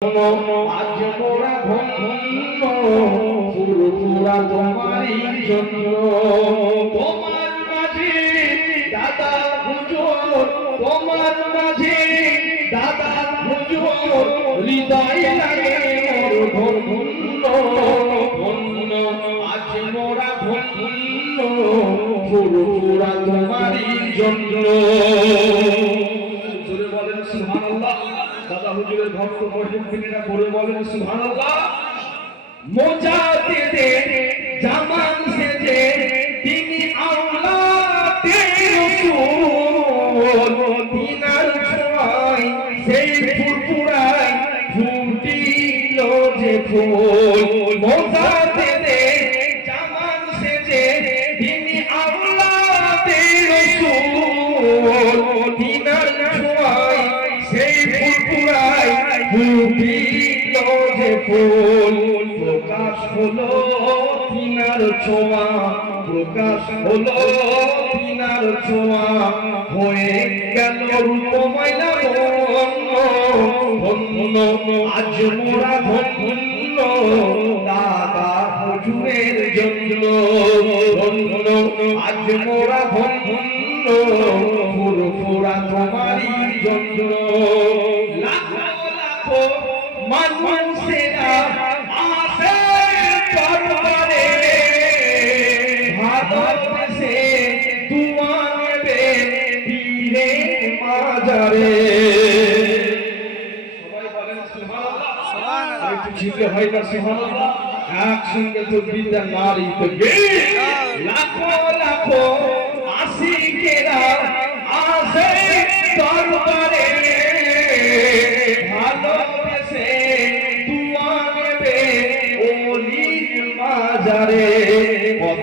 আজ মোরা ধন্য পুরপুরা তোমারই জন্য। তোমার মাঝে দাদা হুজুর, তোমার মাঝে দাদা হুজুর, হৃদয় লাগে ধন্য ধন্য আজ মোরা ধন্য পুরপুরা তোমারই জন্য। দাদা হুজুরের ভক্ত তিনিরা করে বলেন, সুবহানাল্লাহ, মোজা দে জামান সেজে তিনি আওলাদে রাসূল। তিনার ছোঁয়ায় সেই ফুরফুরায় ফুটিল যে ফুল। মোজা ফুটিল যে ফুল প্রকাশ হলো তিনার ছোঁয়া, প্রকাশ হলো তিনার ছোঁয়া। হয়ে গেল রূপময়লা ধন্য আজ মোরা ধন্য, দাদা হুজুরের জন্য। ধন্য আজ মোরা ধন্য, ফুরফুরা তোমারই জন্য। ঝিকে হয় না সুবহানাল্লাহ। একসঙ্গে তো বিদ্যা নারী তো লাখো লাখো আশিকেরা আসে দরবারে।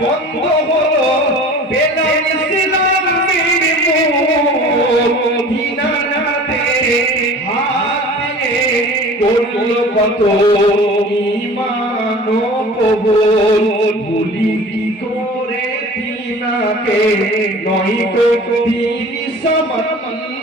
বন্ধ হলো বেলাল সিলামি তিনার হাতে করল কত ইমান কবুল? ভুলি কি করে নয় তো তিনি সামান্য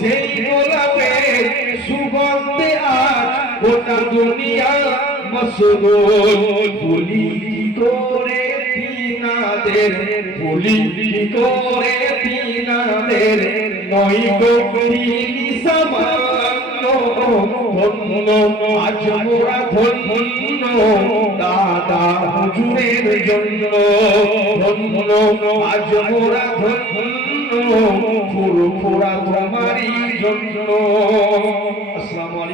সেই গোলাপে সুগন্ধে আর গোটা দুনিয়া মশগুল। ফুলি তোরে তিনাদের, ফুলি তোরে তিনাদের, নয় গো তিনি সামান্য ধন্য। আজ মোরা ধন্য, দাদা হুজুরের জন্য ধন্য। আজ মোরা ধন্য জন্য পুরো পুরা তোমারই জন্য। আসসালামু আলাইকুম।